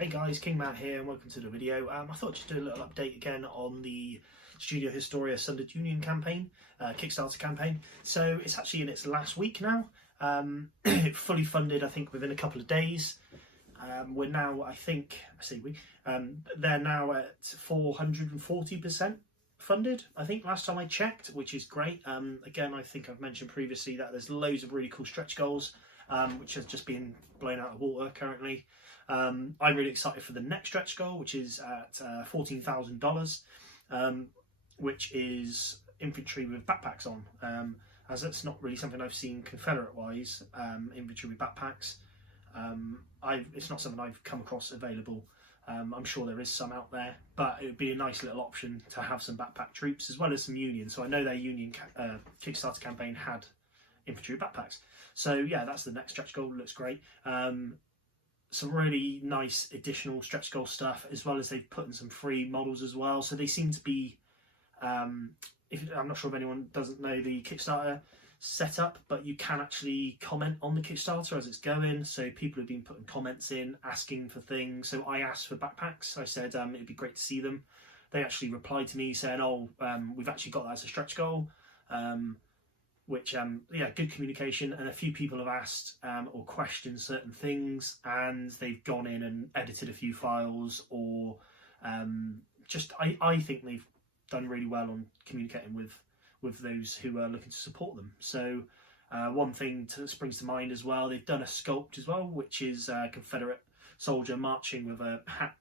Hey guys, King Matt here and welcome to the video. I thought I'd just do a little update again on the Studio Historia Sundered Union campaign, Kickstarter campaign. So it's actually in its last week now. Fully funded, I think, within a couple of days. We're now, they're now at 440% funded, I think, last time I checked, which is great. Again, I think I've mentioned previously that there's loads of really cool stretch goals, which has just been blown out of water currently. I'm really excited for the next stretch goal, which is at $14,000, which is infantry with backpacks on, as that's not really something I've seen Confederate-wise, infantry with backpacks. It's not something I've come across available. I'm sure there is some out there, but it would be a nice little option to have some backpack troops as well as some Union. So I know their Union Kickstarter campaign had infantry with backpacks. So yeah, that's the next stretch goal. Looks great. Some really nice additional stretch goal stuff, as well as they've put in some free models as well. So they seem to be, I'm not sure if anyone doesn't know the Kickstarter setup, but you can actually comment on the Kickstarter as it's going. So people have been putting comments in, asking for things. So I asked for backpacks. I said it'd be great to see them. They actually replied to me saying, we've actually got that as a stretch goal. Which, good communication, and a few people have asked or questioned certain things, and they've gone in and edited a few files, or I think they've done really well on communicating with those who are looking to support them. So one thing springs to mind as well, they've done a sculpt as well, which is a Confederate soldier marching with a hat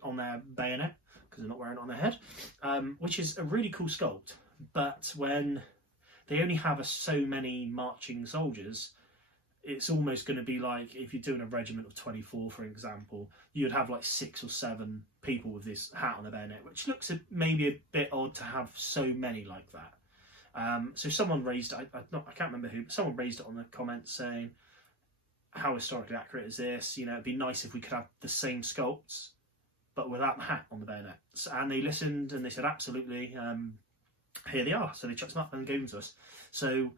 on their bayonet, because they're not wearing it on their head, which is a really cool sculpt. But when they only have so many marching soldiers, it's almost going to be like if you're doing a regiment of 24, for example, you'd have like 6 or 7 people with this hat on the bayonet, which looks maybe a bit odd to have so many like that. So someone raised, I can't remember who, but someone raised it on the comments saying, how historically accurate is this? You know, it'd be nice if we could have the same sculpts, but without the hat on the bayonet. And they listened and they said, absolutely. Here they are. So they chucked them up and gave them to us. So,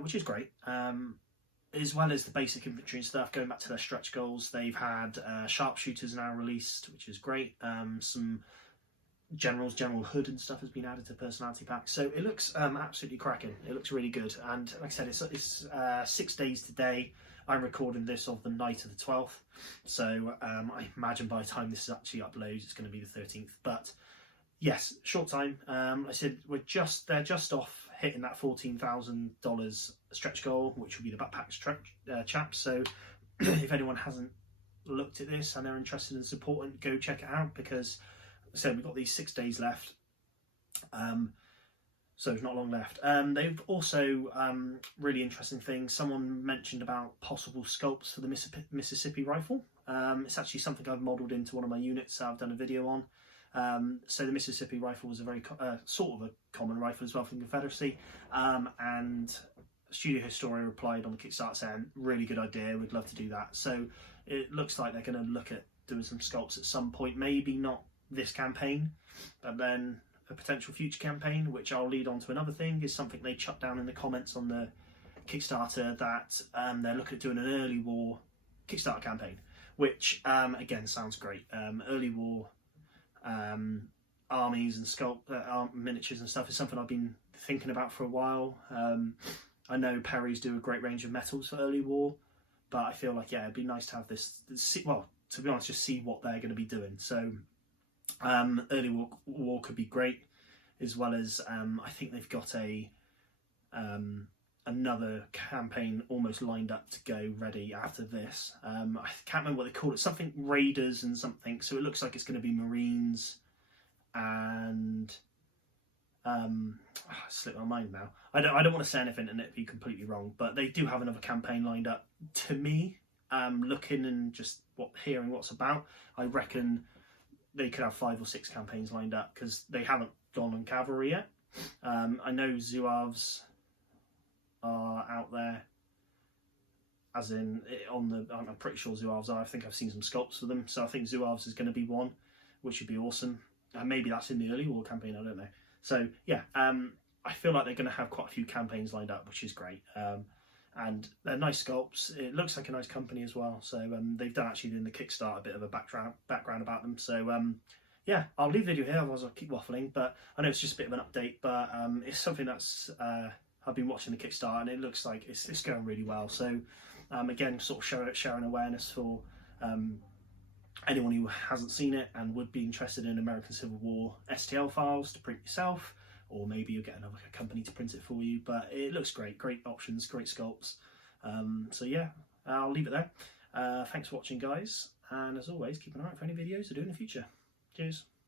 which is great. As well as the basic infantry and stuff, going back to their stretch goals, they've had sharpshooters now released, which is great. Some generals, General Hood and stuff has been added to personality packs. So it looks absolutely cracking. It looks really good. And like I said, it's 6 days today. I'm recording this on the night of the 12th. So I imagine by the time this actually uploads, it's going to be the 13th. But yes, short time. I said they're just off hitting that $14,000 stretch goal, which will be the backpack chaps. So if anyone hasn't looked at this and they're interested in supporting, go check it out, because like I said, we've got these 6 days left. So it's not long left. They've also, really interesting things, someone mentioned about possible sculpts for the Mississippi rifle. It's actually something I've modelled into one of my units I've done a video on. So the Mississippi rifle was a very sort of a common rifle as well from the Confederacy, and Studio Historia replied on the Kickstarter saying, really good idea, we'd love to do that. So it looks like they're going to look at doing some sculpts at some point, maybe not this campaign, but then a potential future campaign, which I'll lead on to another thing, is something they chucked down in the comments on the Kickstarter, that they're looking at doing an early war Kickstarter campaign, which again sounds great. Early war armies and miniatures and stuff is something I've been thinking about for a while. I know Perry's do a great range of metals for early war, but I feel like, yeah, it'd be nice to have this, well, to be honest, just see what they're going to be doing. So early war could be great, as well as I think they've got another campaign almost lined up to go ready after this. I can't remember what they call it, something Raiders and something, so it looks like it's going to be Marines and slipped my mind now. I don't want to say anything and it'd be completely wrong, but they do have another campaign lined up. To me, looking and just hearing what's about, I reckon they could have 5 or 6 campaigns lined up, because they haven't gone on cavalry yet. I know Zouaves are out there, as in I'm pretty sure Zouaves are. I think I've seen some sculpts for them, so I think Zouaves is going to be one, which would be awesome. Maybe that's in the early war campaign, I don't know. So yeah, I feel like they're going to have quite a few campaigns lined up, which is great. and they're nice sculpts. It looks like a nice company as well. So they've done actually in the Kickstarter a bit of a background about them. So yeah, I'll leave the video here, otherwise I'll keep waffling. But I know it's just a bit of an update, but it's something that's I've been watching the Kickstarter, and it looks like it's going really well. So again, sort of sharing awareness for anyone who hasn't seen it and would be interested in American Civil War STL files to print yourself, or maybe you'll get another company to print it for you. But it looks great options, great sculpts. So yeah, I'll leave it there. Thanks for watching, guys, and as always, keep an eye out for any videos I do in the future. Cheers.